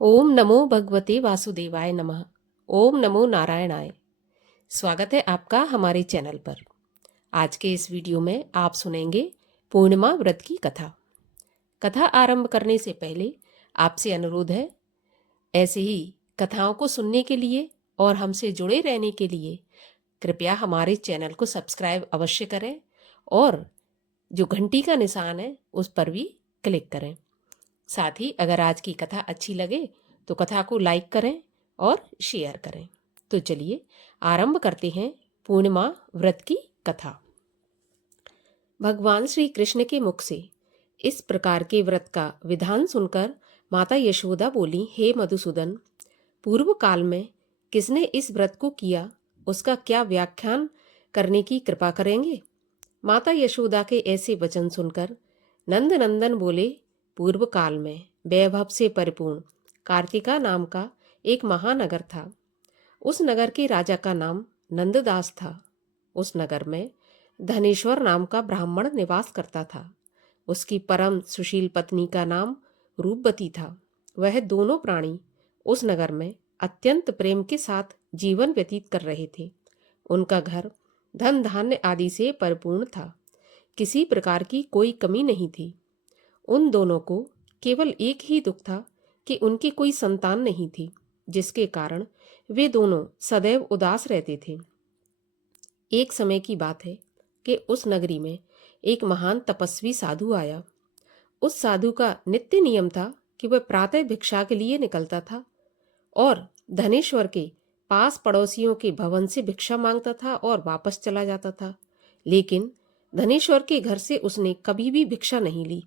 ओम नमो भगवते वासुदेवाय नमः। ओम नमो नारायणाय। स्वागत है आपका हमारे चैनल पर। आज के इस वीडियो में आप सुनेंगे पूर्णिमा व्रत की कथा। कथा आरंभ करने से पहले आपसे अनुरोध है, ऐसे ही कथाओं को सुनने के लिए और हमसे जुड़े रहने के लिए कृपया हमारे चैनल को सब्सक्राइब अवश्य करें और जो घंटी का निशान है उस पर भी क्लिक करें। साथ ही अगर आज की कथा अच्छी लगे तो कथा को लाइक करें और शेयर करें। तो चलिए आरंभ करते हैं पूर्णिमा व्रत की कथा। भगवान श्री कृष्ण के मुख से इस प्रकार के व्रत का विधान सुनकर माता यशोदा बोली, हे मधुसूदन, पूर्व काल में किसने इस व्रत को किया, उसका क्या व्याख्यान करने की कृपा करेंगे। माता यशोदा के ऐसे वचन सुनकर नंद नंदन बोले, पूर्व काल में वैभव से परिपूर्ण कार्तिका नाम का एक महानगर था। उस नगर के राजा का नाम नंददास था। उस नगर में धनेश्वर नाम का ब्राह्मण निवास करता था। उसकी परम सुशील पत्नी का नाम रूपवती था। वह दोनों प्राणी उस नगर में अत्यंत प्रेम के साथ जीवन व्यतीत कर रहे थे। उनका घर धन धान्य आदि से परिपूर्ण था। किसी प्रकार की कोई कमी नहीं थी। उन दोनों को केवल एक ही दुख था कि उनकी कोई संतान नहीं थी, जिसके कारण वे दोनों सदैव उदास रहते थे। एक समय की बात है कि उस नगरी में एक महान तपस्वी साधु आया। उस साधु का नित्य नियम था कि वह प्रातः भिक्षा के लिए निकलता था और धनेश्वर के पास पड़ोसियों के भवन से भिक्षा मांगता था और वापस चला जाता था। लेकिन धनेश्वर के घर से उसने कभी भी भिक्षा नहीं ली।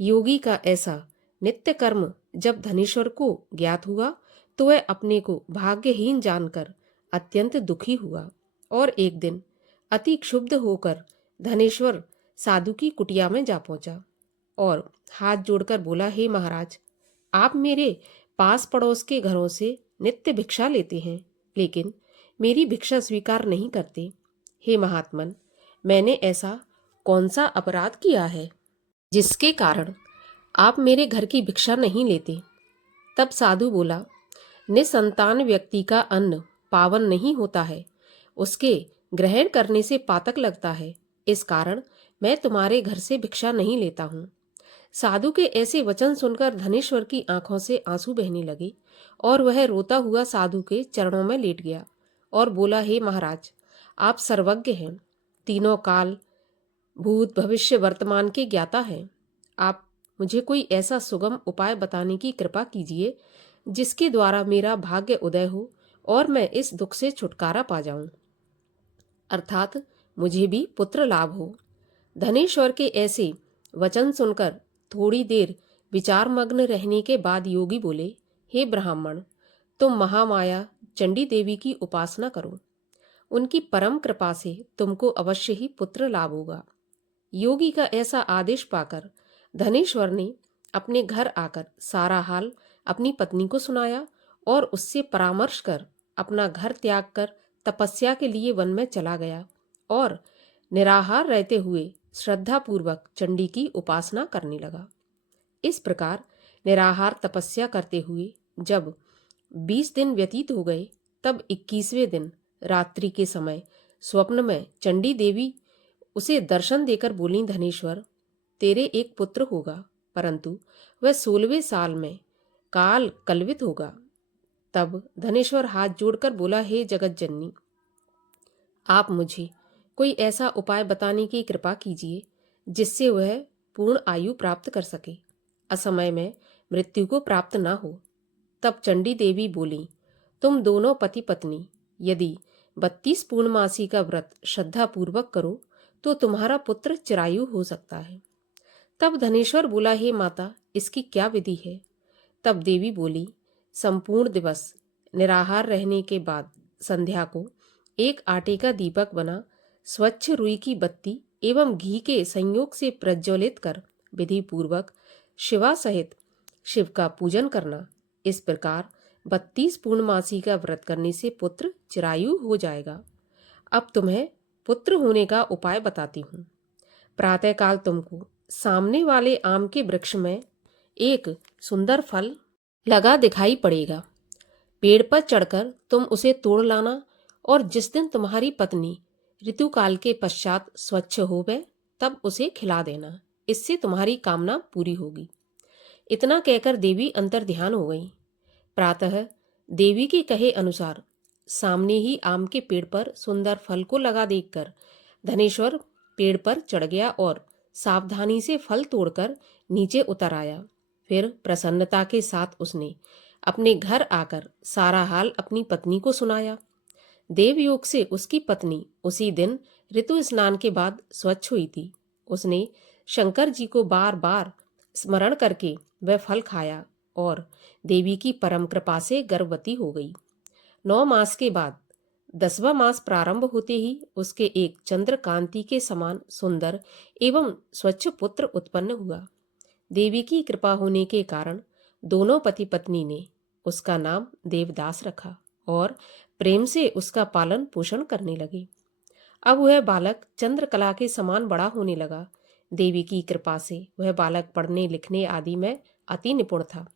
योगी का ऐसा नित्य कर्म जब धनेश्वर को ज्ञात हुआ तो वह अपने को भाग्यहीन जानकर अत्यंत दुखी हुआ और एक दिन अति क्षुब्ध होकर धनेश्वर साधु की कुटिया में जा पहुंचा और हाथ जोड़कर बोला, हे महाराज, आप मेरे पास पड़ोस के घरों से नित्य भिक्षा लेते हैं, लेकिन मेरी भिक्षा स्वीकार नहीं करते। हे महात्मन, मैंने ऐसा कौन सा अपराध किया है जिसके कारण आप मेरे घर की भिक्षा नहीं लेते। तब साधु बोला, निसंतान व्यक्ति का अन्न पावन नहीं होता है, उसके ग्रहण करने से पातक लगता है। इस कारण मैं तुम्हारे घर से भिक्षा नहीं लेता हूँ। साधु के ऐसे वचन सुनकर धनेश्वर की आंखों से आंसू बहने लगे और वह रोता हुआ साधु के चरणों में लेट गया और बोला, हे महाराज, आप सर्वज्ञ हैं, तीनों काल भूत भविष्य वर्तमान के ज्ञाता हैं। आप मुझे कोई ऐसा सुगम उपाय बताने की कृपा कीजिए जिसके द्वारा मेरा भाग्य उदय हो और मैं इस दुख से छुटकारा पा जाऊं, अर्थात मुझे भी पुत्र लाभ हो। धनेश्वर के ऐसे वचन सुनकर थोड़ी देर विचारमग्न रहने के बाद योगी बोले, हे ब्राह्मण, तुम महामाया चंडी देवी की उपासना करो। उनकी परम कृपा से तुमको अवश्य ही पुत्र लाभ होगा। योगी का ऐसा आदेश पाकर धनेश्वर ने अपने घर आकर सारा हाल अपनी पत्नी को सुनाया और उससे परामर्श कर अपना घर त्याग कर तपस्या के लिए वन में चला गया और निराहार रहते हुए श्रद्धापूर्वक चंडी की उपासना करने लगा। इस प्रकार निराहार तपस्या करते हुए जब 20 दिन व्यतीत हो गए, तब 21वें दिन रात्रि के समय स्वप्न में चंडी देवी उसे दर्शन देकर बोली, धनेश्वर, तेरे एक पुत्र होगा, परंतु वह 16वें साल में काल कलवित होगा। तब धनेश्वर हाथ जोड़कर बोला, हे जगत जननी, आप मुझे कोई ऐसा उपाय बताने की कृपा कीजिए जिससे वह पूर्ण आयु प्राप्त कर सके, असमय में मृत्यु को प्राप्त न हो। तब चंडी देवी बोली, तुम दोनों पति पत्नी यदि 32 पूर्णमासी का व्रत श्रद्धा पूर्वक करो तो तुम्हारा पुत्र चिरायु हो सकता है। तब धनेश्वर बोला, हे माता, इसकी क्या विधि है। तब देवी बोली, संपूर्ण दिवस निराहार रहने के बाद संध्या को एक आटे का दीपक बना स्वच्छ रुई की बत्ती एवं घी के संयोग से प्रज्वलित कर विधि पूर्वक शिवा सहित शिव का पूजन करना। इस प्रकार 32 पूर्णमासी का व्रत करने से पुत्र चिरायु हो जाएगा। अब तुम्हें पुत्र होने का उपाय बताती हूँ। प्रातःकाल तुमको सामने वाले आम के वृक्ष में एक सुंदर फल लगा दिखाई पड़ेगा। पेड़ पर चढ़कर तुम उसे तोड़ लाना, और जिस दिन तुम्हारी पत्नी ऋतुकाल के पश्चात स्वच्छ हो गए तब उसे खिला देना। इससे तुम्हारी कामना पूरी होगी। इतना कहकर देवी अंतर ध्यान हो गई। प्रातः देवी के कहे अनुसार सामने ही आम के पेड़ पर सुंदर फल को लगा देखकर धनेश्वर पेड़ पर चढ़ गया और सावधानी से फल तोड़कर नीचे उतर आया। फिर प्रसन्नता के साथ उसने अपने घर आकर सारा हाल अपनी पत्नी को सुनाया। देवयोग से उसकी पत्नी उसी दिन ऋतु स्नान के बाद स्वच्छ हुई थी। उसने शंकर जी को बार बार स्मरण करके वह फल खाया और देवी की परम कृपा से गर्भवती हो गई। 9 मास के बाद 10वां मास प्रारंभ होते ही उसके एक चंद्रकांति के समान सुंदर एवं स्वच्छ पुत्र उत्पन्न हुआ। देवी की कृपा होने के कारण दोनों पति पत्नी ने उसका नाम देवदास रखा और प्रेम से उसका पालन पोषण करने लगे। अब वह बालक चंद्रकला के समान बड़ा होने लगा। देवी की कृपा से वह बालक पढ़ने लिखने आदि में अति निपुण था।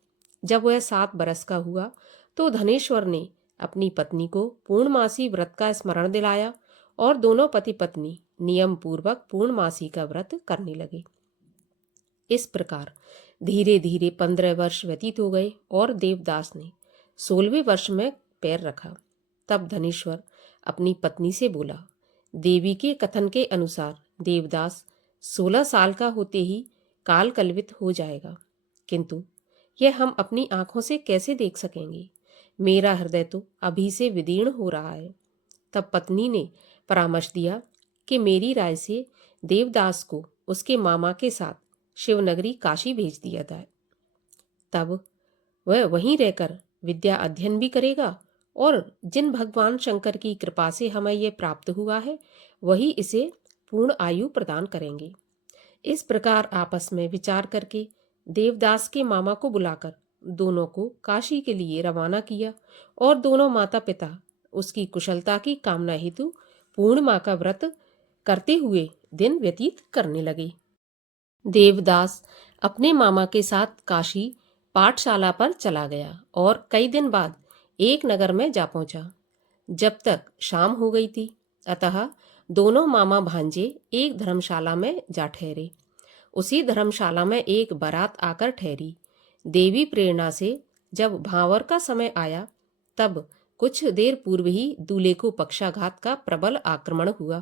जब वह 7 बरस का हुआ तो धनेश्वर ने अपनी पत्नी को पूर्णमासी व्रत का स्मरण दिलाया और दोनों पति पत्नी नियम पूर्वक पूर्णमासी का व्रत करने लगे। इस प्रकार धीरे धीरे 15 वर्ष व्यतीत हो गए और देवदास ने 16वें वर्ष में पैर रखा। तब धनेश्वर अपनी पत्नी से बोला, देवी के कथन के अनुसार देवदास 16 साल का होते ही काल कलवित हो जाएगा, किंतु यह हम अपनी आंखों से कैसे देख सकेंगे? मेरा हृदय तो अभी से विदीर्ण हो रहा है। तब पत्नी ने परामर्श दिया कि मेरी राय से देवदास को उसके मामा के साथ शिवनगरी काशी भेज दिया जाए। तब वह वहीं रहकर विद्या अध्ययन भी करेगा और जिन भगवान शंकर की कृपा से हमें यह प्राप्त हुआ है वही इसे पूर्ण आयु प्रदान करेंगे। इस प्रकार आपस में विचार करके देवदास के मामा को बुलाकर दोनों को काशी के लिए रवाना किया और दोनों माता पिता उसकी कुशलता की कामना हेतु पूर्णिमा का व्रत करते हुए दिन व्यतीत करने लगे। देवदास अपने मामा के साथ काशी पाठशाला पर चला गया और कई दिन बाद एक नगर में जा पहुंचा। जब तक शाम हो गई थी, अतः दोनों मामा भांजे एक धर्मशाला में जा ठहरे। उसी धर्मशाला में एक बारात आकर ठहरी। देवी प्रेरणा से जब भांवर का समय आया तब कुछ देर पूर्व ही दूल्हे को पक्षाघात का प्रबल आक्रमण हुआ।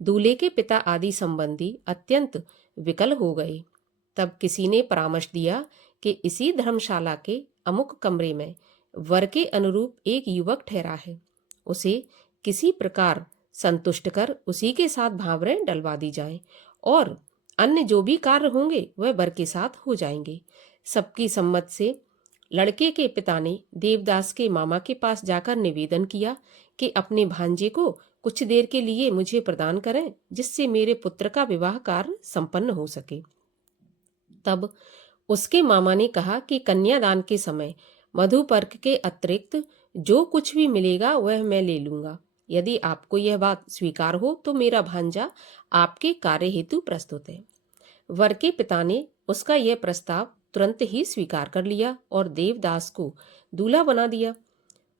दूल्हे के पिता आदि संबंधी अत्यंत विकल हो गए। तब किसी ने परामर्श दिया कि इसी धर्मशाला के अमुक कमरे में वर के अनुरूप एक युवक ठहरा है, उसे किसी प्रकार संतुष्ट कर उसी के साथ भांवरें डलवा दी जाएं और अन्य जो भी कार्य होंगे वह वर के साथ हो जाएंगे। सबकी सम्मत से लड़के के पिता ने देवदास के मामा के पास जाकर निवेदन किया कि अपने भांजे को कुछ देर के लिए मुझे प्रदान करें, जिससे मेरे पुत्र का विवाह कार्य संपन्न हो सके। तब उसके मामा ने कहा कि कन्यादान के समय मधुपर्क के अतिरिक्त जो कुछ भी मिलेगा वह मैं ले लूंगा। यदि आपको यह बात स्वीकार हो तो मेरा भांजा आपके कार्य हेतु प्रस्तुत है। वर के पिता ने उसका यह प्रस्ताव तुरंत ही स्वीकार कर लिया और देवदास को दूल्हा बना दिया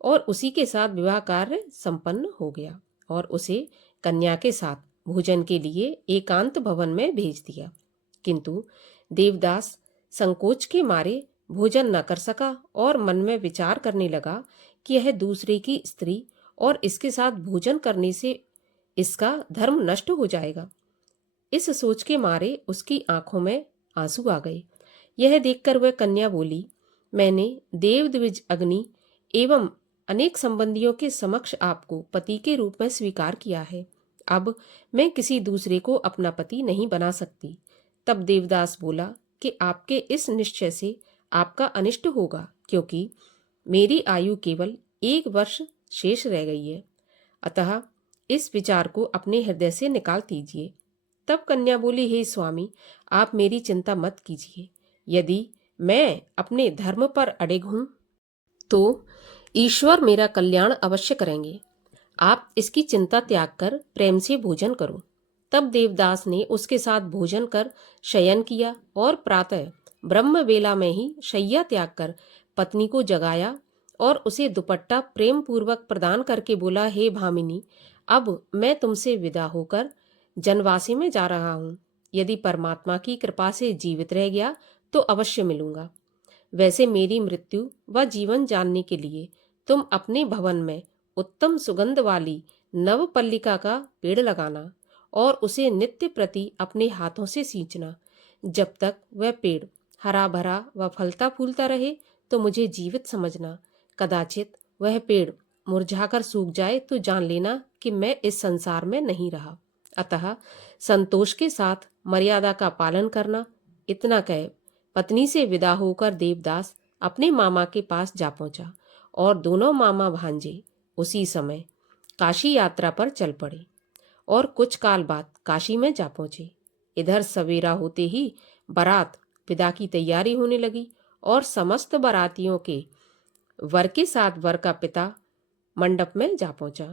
और उसी के साथ विवाह कार्य संपन्न हो गया और उसे कन्या के साथ भोजन के लिए एकांत भवन में भेज दिया। किंतु देवदास संकोच के मारे भोजन न कर सका और मन में विचार करने लगा कि यह दूसरे की स्त्री और इसके साथ भोजन करने से इसका धर्म नष्ट हो जाएगा। इस सोच के मारे उसकी आंखों में आंसू आ गए। यह देखकर वह कन्या बोली, मैंने देव द्विज अग्नि एवं अनेक संबंधियों के समक्ष आपको पति के रूप में स्वीकार किया है। अब मैं किसी दूसरे को अपना पति नहीं बना सकती। तब देवदास बोला कि आपके इस निश्चय से आपका अनिष्ट होगा, क्योंकि मेरी आयु केवल 1 वर्ष शेष रह गई है, अतः इस विचार को अपने हृदय से निकाल दीजिए। तब कन्या बोली, हे स्वामी, आप मेरी चिंता मत कीजिए। यदि मैं अपने धर्म पर अडिग हूं तो ईश्वर मेरा कल्याण अवश्य करेंगे। आप इसकी चिंता त्याग कर प्रेम से भोजन करो। तब देवदास ने उसके साथ भोजन कर शयन किया और प्रातः ब्रह्म वेला में ही शैया त्याग कर पत्नी को जगाया और उसे दुपट्टा प्रेम पूर्वक प्रदान करके बोला, हे भामिनी, अब मैं तुमसे विदा होकर जनवासी में जा रहा हूँ। यदि परमात्मा की कृपा से जीवित रह गया तो अवश्य मिलूंगा। वैसे मेरी मृत्यु व जीवन जानने के लिए तुम अपने भवन में उत्तम सुगंध वाली नवपल्लिका का पेड़ लगाना और उसे नित्य प्रति अपने हाथों से सींचना। जब तक वह पेड़ हरा भरा व फलता फूलता रहे तो मुझे जीवित समझना। कदाचित वह पेड़ मुरझाकर सूख जाए तो जान लेना कि मैं इस संसार में नहीं रहा। अतः संतोष के साथ मर्यादा का पालन करना। इतना कह पत्नी से विदा होकर देवदास अपने मामा के पास जा पहुंचा और दोनों मामा भांजे उसी समय काशी यात्रा पर चल पड़े और कुछ काल बाद काशी में जा पहुंचे। इधर सवेरा होते ही बारात विदा की तैयारी होने लगी और समस्त बारातियों के वर के साथ वर का पिता मंडप में जा पहुंचा।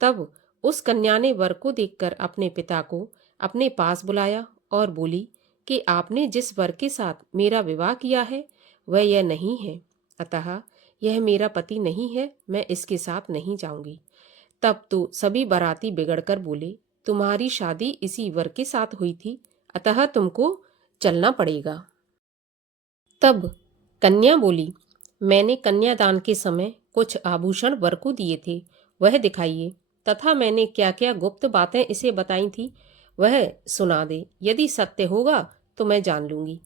तब उस कन्या ने वर को देखकर अपने पिता को अपने पास बुलाया और बोली कि आपने जिस वर के साथ मेरा विवाह किया है वह यह नहीं है, अतः यह मेरा पति नहीं है, मैं इसके साथ नहीं जाऊंगी। तब तो सभी बाराती बिगड़कर बोले, तुम्हारी शादी इसी वर के साथ हुई थी, अतः तुमको चलना पड़ेगा। तब कन्या बोली, मैंने कन्यादान के समय कुछ आभूषण वर को दिए थे, वह दिखाइए, तथा मैंने क्या क्या गुप्त बातें इसे बताई थी वह सुना दे। यदि सत्य होगा तो मैं जान लूंगी।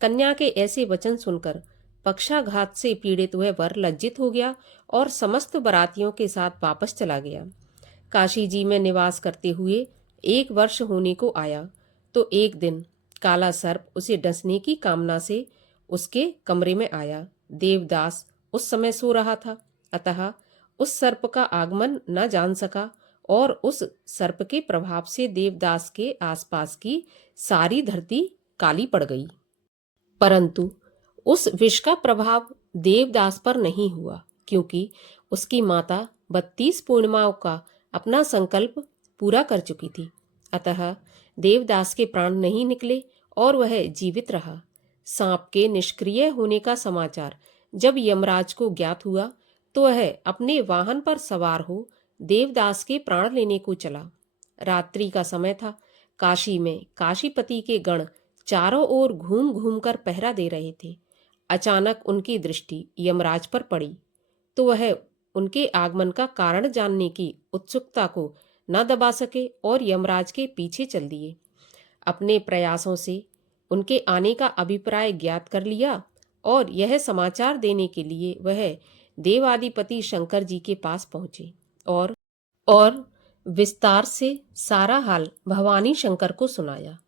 कन्या के ऐसे वचन सुनकर पक्षाघात से पीड़ित वह वर लज्जित हो गया और समस्त बारातियों के साथ वापस चला गया। काशी जी में निवास करते हुए 1 वर्ष होने को आया तो एक दिन काला सर्प उसे डसने की कामना से उसके कमरे में आया। देवदास उस समय सो रहा था, अतः उस सर्प का आगमन न जान सका और उस सर्प के प्रभाव से देवदास के आसपास की सारी धरती काली पड़ गई। परंतु उस विष का प्रभाव देवदास पर नहीं हुआ, क्योंकि उसकी माता 32 पूर्णिमाओं का अपना संकल्प पूरा कर चुकी थी। अतः देवदास के प्राण नहीं निकले और वह जीवित रहा। सांप के निष्क्रिय होने का समाचार जब यमराज को ज्ञात हुआ तो वह अपने वाहन पर सवार हो देवदास के प्राण लेने को चला। रात्रि का समय था। काशी में काशीपति के गण चारों ओर घूम घूम कर पहरा दे रहे थे। अचानक उनकी दृष्टि यमराज पर पड़ी तो वह उनके आगमन का कारण जानने की उत्सुकता को न दबा सके और यमराज के पीछे चल दिए। अपने प्रयासों से उनके आने का अभिप्राय ज्ञात कर लिया और यह समाचार देने के लिए वह देवाधिपति शंकर जी के पास पहुंचे और विस्तार से सारा हाल भवानी शंकर को सुनाया।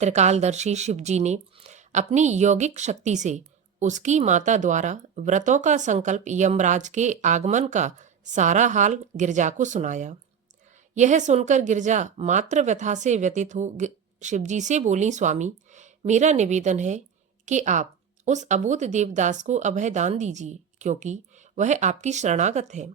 त्रिकालदर्शी शिव जी ने अपनी यौगिक शक्ति से उसकी माता द्वारा व्रतों का संकल्प यमराज के आगमन का सारा हाल गिरजा को सुनाया। यह सुनकर गिरजा मात्र व्यथा से व्यतीत हो शिवजी से बोली, स्वामी, मेरा निवेदन है कि आप उस अबोध देवदास को अभय दान दीजिए, क्योंकि वह आपकी शरणागत है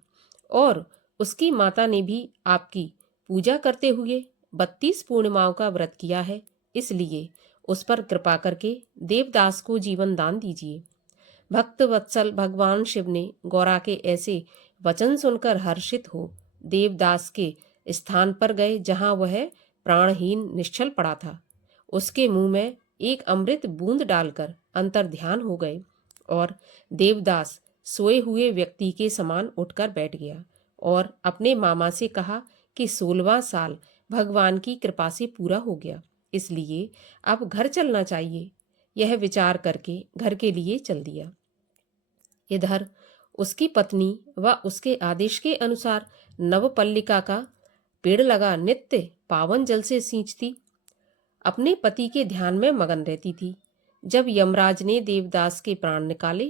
और उसकी माता ने भी आपकी पूजा करते हुए 32 पूर्णिमाओं का व्रत किया है, इसलिए उस पर कृपा करके देवदास को जीवन दान दीजिए। भक्त वत्सल भगवान शिव ने गौरा के ऐसे वचन सुनकर हर्षित हो देवदास के स्थान पर गए जहां वह प्राणहीन निश्चल पड़ा था। उसके मुंह में एक अमृत बूंद डालकर अंतर ध्यान हो गए और देवदास सोए हुए व्यक्ति के समान उठकर बैठ गया और अपने मामा से कहा कि 16वां साल भगवान की कृपा से पूरा हो गया, इसलिए अब घर चलना चाहिए। यह विचार करके घर के लिए चल दिया। इधर उसकी पत्नी व उसके आदेश के अनुसार नवपल्लिका का पेड़ लगा नित्य पावन जल से सींचती अपने पति के ध्यान में मगन रहती थी। जब यमराज ने देवदास के प्राण निकाले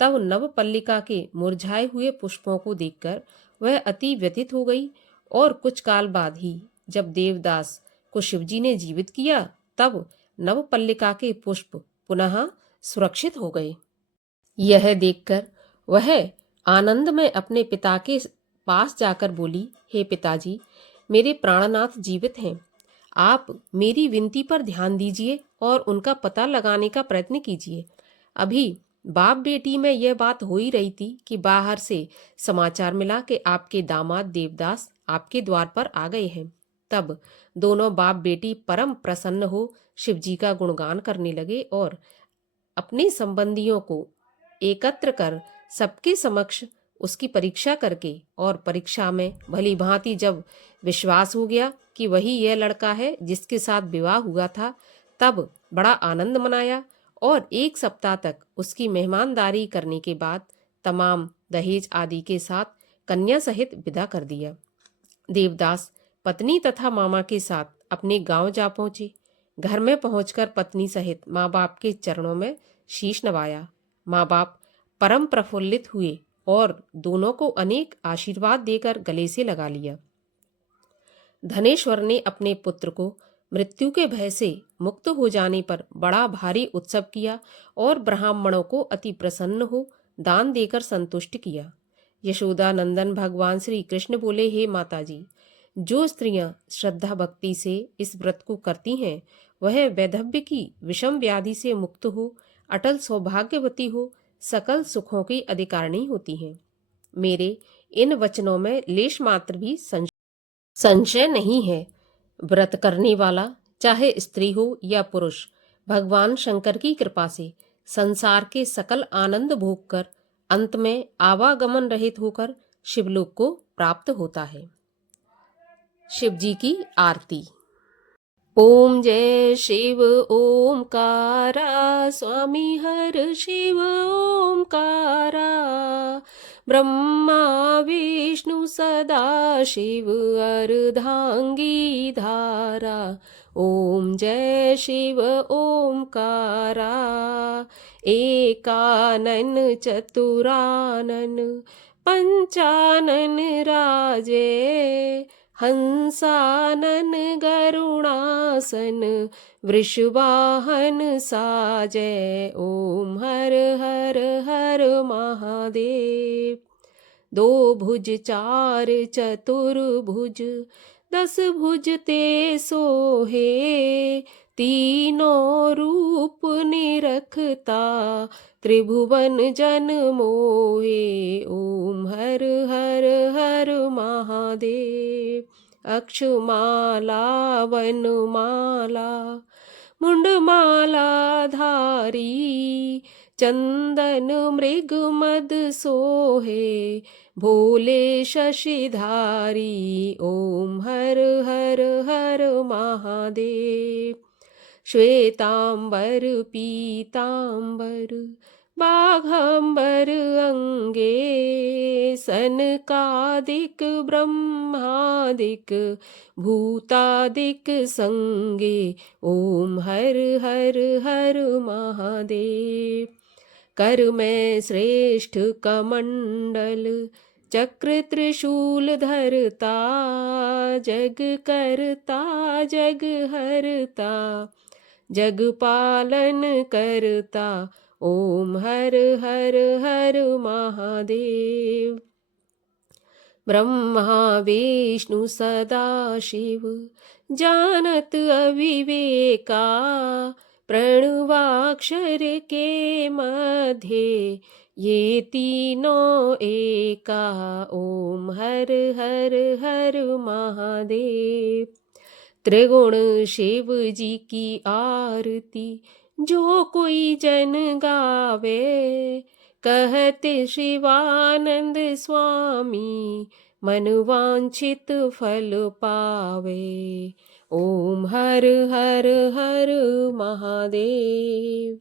तब नवपल्लिका के मुरझाए हुए पुष्पों को देखकर वह अति व्यथित हो गई और कुछ काल बाद ही जब देवदास को शिवजी ने जीवित किया तब नवपल्लिका के पुष्प पुनः सुरक्षित हो गए। यह देखकर वह आनंद में अपने पिता के पास जाकर बोली, हे पिताजी, मेरे प्राणनाथ जीवित हैं, आप मेरी विनती पर ध्यान दीजिए और उनका पता लगाने का प्रयत्न कीजिए। अभी बाप बेटी में यह बात हो ही रही थी कि बाहर से समाचार मिला कि आपके दामाद देवदास आपके द्वार पर आ गए हैं। तब दोनों बाप बेटी परम प्रसन्न हो शिवजी का गुणगान करने लगे और अपने संबंधियों को एकत्र कर सबके समक्ष उसकी परीक्षा करके, और परीक्षा में भली भांति जब विश्वास हो गया कि वही यह लड़का है जिसके साथ विवाह हुआ था, तब बड़ा आनंद मनाया और 1 सप्ताह तक उसकी मेहमानदारी करने के बाद तमाम दहेज आदि के साथ कन्या सहित विदा कर दिया। देवदास पत्नी तथा मामा के साथ अपने गांव जा पहुंचे। घर में पहुंचकर पत्नी सहित माँ बाप के चरणों में शीश नवाया। माँ बाप परम प्रफुल्लित हुए और दोनों को अनेक आशीर्वाद देकर गले से लगा लिया। धनेश्वर ने अपने पुत्र को मृत्यु के भय से मुक्त हो जाने पर बड़ा भारी उत्सव किया और ब्राह्मणों को अति प्रसन्न हो दान देकर संतुष्ट किया। यशोदा नंदन भगवान श्री कृष्ण बोले, हे माता जी, जो स्त्रियां श्रद्धा भक्ति से इस व्रत को करती हैं वह वैधव्य की विषम व्याधि से मुक्त हो, अटल सौभाग्यवती हो, सकल सुखों की अधिकारिणी होती हैं। मेरे इन वचनों में लेश मात्र भी संशय नहीं है। व्रत करने वाला चाहे स्त्री हो या पुरुष, भगवान शंकर की कृपा से संसार के सकल आनंद भोग कर अंत में आवागमन रहित होकर शिवलोक को प्राप्त होता है। शिव जी की आरती। ओम जय शिव ओमकारा, स्वामी हर शिव ओमकारा, ब्रह्मा विष्णु सदा शिव अर्धांगी धारा। ओम जय शिव ओमकारा, एकानन चतुरानन पंचानन राजे, हंसानन गरुणासन वृषवाहन साजय। ओम हर हर हर महादेव। 2 भुज 4 चतुर्भुज, 10 भुज ते सोहे, तीनों रूप निरखता त्रिभुवन जन मोहे। ओम हर हर हर महादेव। अक्षमाला वनमाला मुंडमाला धारी, चंदन मृग मद सोहे, भोले शशिधारी। ओम हर हर हर महादेव। श्वेतांबर पीतांबर बाघांबर अंगे, सनकादिक ब्रह्मादिक भूतादिक संगे। ओम हर हर हर महादेव। कर में श्रेष्ठ कमंडल, चक्र त्रिशूल धरता, जग करता जग हरता, जग पालन करता। ओम हर हर हर महादेव। ब्रह्मा विष्णु सदा शिव, जानत अविवेका, प्रणवाक्षर के मध्य ये तीनों एका। ओम हर हर हर महादेव। त्रिगुण शिव जी की आरती जो कोई जन गावे, कहते शिवानंद स्वामी मन वांछित फल पावे। ओम हर हर हर महादेव।